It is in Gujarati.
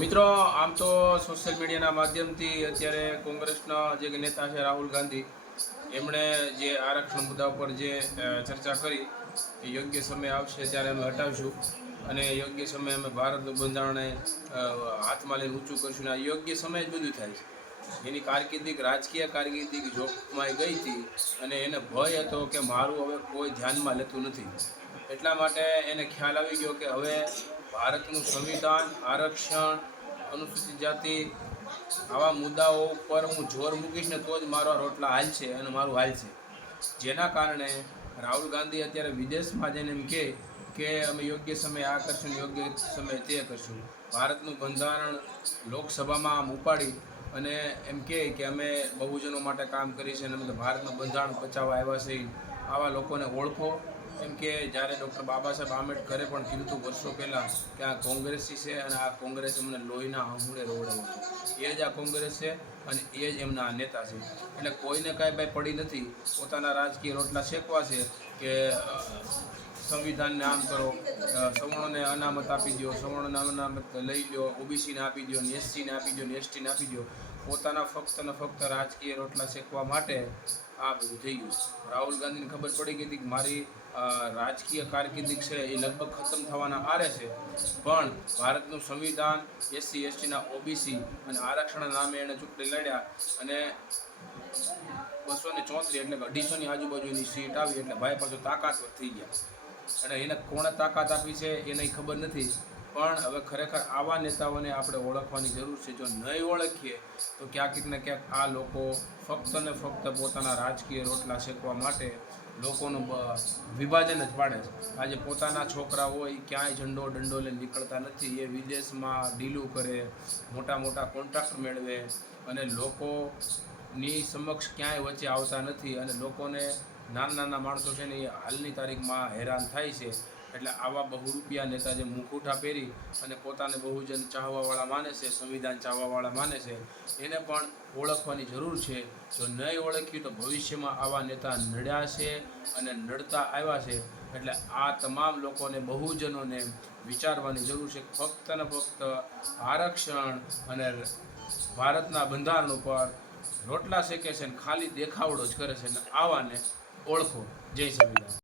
મિત્રો, આમ તો સોશિયલ મીડિયાના માધ્યમથી અત્યારે કોંગ્રેસના જે નેતા છે રાહુલ ગાંધી, એમણે જે આરક્ષણ મુદ્દા ઉપર જે ચર્ચા કરી કે યોગ્ય સમય આવશે ત્યારે અમે હટાવીશું અને યોગ્ય સમયે અમે ભારતનું બંધારણને હાથમાં લઈને ઊંચું કરશું. ને આ યોગ્ય સમય જ બધું થાય છે. એની કારકિર્દી, રાજકીય કારકિર્દી જોખમાઈ ગઈ હતી અને એને ભય હતો કે મારું હવે કોઈ ધ્યાનમાં લેતું નથી. એટલા માટે એને ખ્યાલ આવી ગયો કે હવે ભારતનું સંવિધાન, આરક્ષણ, અનુસૂચિત જાતિ આવા મુદ્દાઓ પર હું જોર મૂકીશ ને તો જ મારા રોટલા હાલશે અને મારું હાલશે. જેના કારણે રાહુલ ગાંધી અત્યારે વિદેશમાં જઈને એમ કે અમે યોગ્ય સમયે આ કરશું, યોગ્ય સમયે તે કરશું. ભારતનું બંધારણ લોકસભામાં આમ ઉપાડી અને એમ કે અમે બહુજનો માટે કામ કરીએ છીએ અને અમે તો ભારતનું બંધારણ બચાવવા આવ્યા છે. આવા લોકોને ઓળખો. એમ કે જ્યારે ડૉક્ટર બાબા સાહેબ આંબેડકરે પણ કીધું હતું વર્ષો પહેલાં કે આ કોંગ્રેસી છે અને આ કોંગ્રેસ અમને લોહીના આંસુડે રોવડાવ્યું હતું. એ જ આ કોંગ્રેસ છે અને એ જ એમના નેતા છે. એટલે કોઈને કાંઈ ભાઈ પડી નથી. પોતાના રાજકીય રોટલા શેકવા છે કે સંવિધાનને આમ કરો, સવર્ણોને અનામત આપી દો, સવર્ણોને અનામત લઈ લો, ઓબીસીને આપી દો, ને એસસીને આપી દો, ને એસટીને આપી દો. પોતાના ફક્ત ને ફક્ત રાજકીય રોટલા શેકવા માટે આ બધું થઈ ગયું. રાહુલ ગાંધીને ખબર પડી ગઈ હતી કે મારી રાજકીય કારકિર્દી છે એ લગભગ ખતમ થવાના આરે છે, પણ ભારતનું સંવિધાન, એસસી એસટીના ઓબીસી અને આરક્ષણના નામે એણે ચૂંટણી લડ્યા અને 234 એટલે કે 250ની આજુબાજુની સીટ આવી એટલે ભાઈ પાછો તાકાતવર થઈ ગયા. અને એને કોણે તાકાત આપી છે એને ખબર નથી, પણ હવે ખરેખર આવા નેતાઓને આપણે ઓળખવાની જરૂર છે. જો નહીં ઓળખીએ તો ક્યાંક ને ક્યાંક આ લોકો ફક્ત ને ફક્ત પોતાના રાજકીય રોટલા શેકવા માટે લોકોનું વિભાજન જ પાડે છે. આજે પોતાના છોકરા હોય ક્યાંય ઝંડો દંડો લઈને નીકળતા નથી. એ વિદેશમાં ડીલું કરે, મોટા મોટા કોન્ટ્રાક્ટ મેળવે અને લોકોની સમક્ષ ક્યાંય વચ્ચે આવતા નથી અને લોકોને નાના નાના માણસો છે ને એ હાલની તારીખમાં હેરાન થાય છે. એટલે આવા બહુરૂપિયા નેતા જે મુખોટા પહેરી અને પોતાને બહુજન ચાહવાવાળા માને છે, સંવિધાન ચાહવાવાળા માને છે, એને પણ ઓળખવાની જરૂર છે. જો નહીં ઓળખ્યું તો ભવિષ્યમાં આવા નેતા નડ્યા છે અને નડતા આવ્યા છે. એટલે આ તમામ લોકોને, બહુજનોને વિચારવાની જરૂર છે. ફક્ત ને ફક્ત આરક્ષણ અને ભારતના બંધારણ ઉપર રોટલા શેકે છે ને ખાલી દેખાવડો જ કરે છે. એટલે આવાને ઓળખો. જય સંવિધાન.